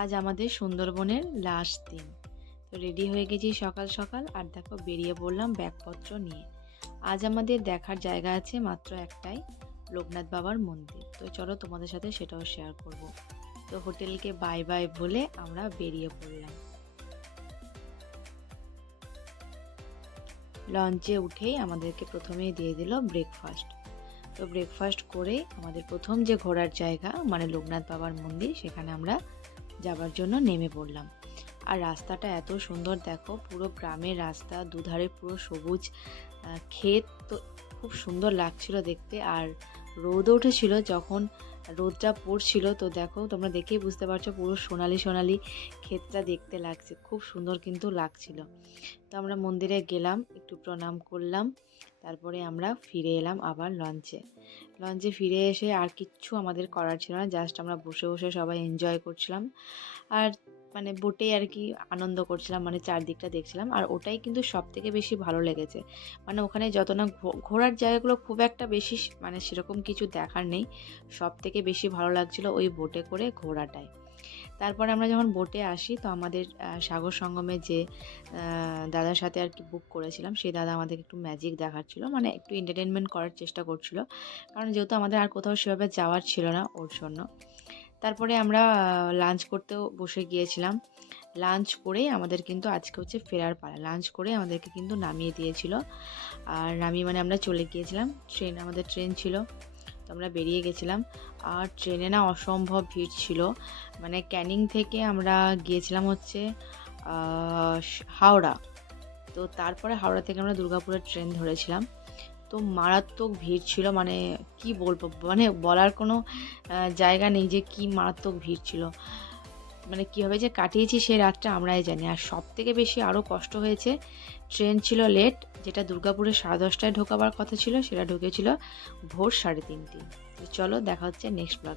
আজ আমাদের সুন্দরবনের লাস্ট দিন। তো রেডি হয়ে গেছি সকাল সকাল, আর দেখো বেরিয়ে পড়লাম ব্যাগপত্র নিয়ে। আজ আমাদের দেখার জায়গা আছে মাত্র একটাই, লোকনাথ বাবার মন্দির। তো চলো তোমাদের সাথে সেটাও শেয়ার করব। তো হোটেলকে বাই বাই বলে আমরা বেরিয়ে পড়লাম। লঞ্চে উঠেই আমাদেরকে প্রথমেই দিয়ে দিল ব্রেকফাস্ট। তো ব্রেকফাস্ট করে আমাদের প্রথম যে ঘোরার জায়গা মানে লোকনাথ বাবার মন্দির, সেখানে আমরা যাবার জন্য নেমে পড়লাম। আর রাস্তাটা এত সুন্দর, দেখো পুরো গ্রামের রাস্তা, দুধারে পুরো সবুজ ক্ষেত। তো খুব সুন্দর লাগছিল দেখতে। আর রোদও উঠেছিল, যখন রোদটা পড়ছিল তো দেখো তোমরা দেখেই বুঝতে পারছো পুরো সোনালি সোনালি ক্ষেতটা দেখতে লাগছে, খুব সুন্দর কিন্তু লাগছিল। তো আমরা মন্দিরে গেলাম, একটু প্রণাম করলাম, তারপরে আমরা ফিরে এলাম আবার লঞ্চে ফিরে এসে আর কিচ্ছু আমাদের করার ছিল না, জাস্ট আমরা বসে বসে সবাই এনজয় করছিলাম। আর মানে বোটে আর কি আনন্দ করছিলাম, মানে চারদিকটা দেখছিলাম। আর ওটাই কিন্তু সব থেকে বেশি ভালো লেগেছে। মানে ওখানে যত না ঘোরার জায়গাগুলো খুব একটা বেশি মানে সেরকম কিছু দেখার নেই, সব থেকে বেশি ভালো লাগছিল ওই বোটে করে ঘোরাটাই। তারপরে আমরা যখন বোটে আসি, তো আমাদের সাগর সঙ্গমে যে দাদার সাথে আর কি বুক করেছিলাম, সেই দাদা আমাদেরকে একটু ম্যাজিক দেখাচ্ছিল, মানে একটু এন্টারটেনমেন্ট করার চেষ্টা করছিল, কারণ যেহেতু আমাদের আর কোথাও সেভাবে যাওয়ার ছিল না ওর জন্য। তারপরে আমরা লাঞ্চ করতেও বসে গিয়েছিলাম। লাঞ্চ করে আমাদের কিন্তু আজকে হচ্ছে ফেরার পালা। লাঞ্চ করে আমাদেরকে কিন্তু নামিয়ে দিয়েছিল, আর নামিয়ে মানে আমরা চলে গিয়েছিলাম। আমাদের ট্রেন ছিল, তো আমরা বেরিয়ে গেছিলাম। আর ট্রেনে না অসম্ভব ভিড় ছিল। মানে ক্যানিং থেকে আমরা গিয়েছিলাম হচ্ছে হাওড়া। তো তারপরে হাওড়া থেকে আমরা দুর্গাপুরের ট্রেন ধরেছিলাম। তো মারাত্মক ভিড় ছিল, মানে কি বলবো, মানে বলার কোনো জায়গা নেই যে কি মারাত্মক ভিড় ছিল। মানে কীভাবে যে কাটিয়েছি সেই রাতটা আমরাই জানি। আর সব থেকে বেশি আরও কষ্ট হয়েছে, ট্রেন ছিল লেট, যেটা দুর্গাপুরে 10:30টায় ঢোকাবার কথা ছিল, সেটা ঢুকেছিল ভোর 3:30। তো চলো দেখা হচ্ছে নেক্সট ব্লগ।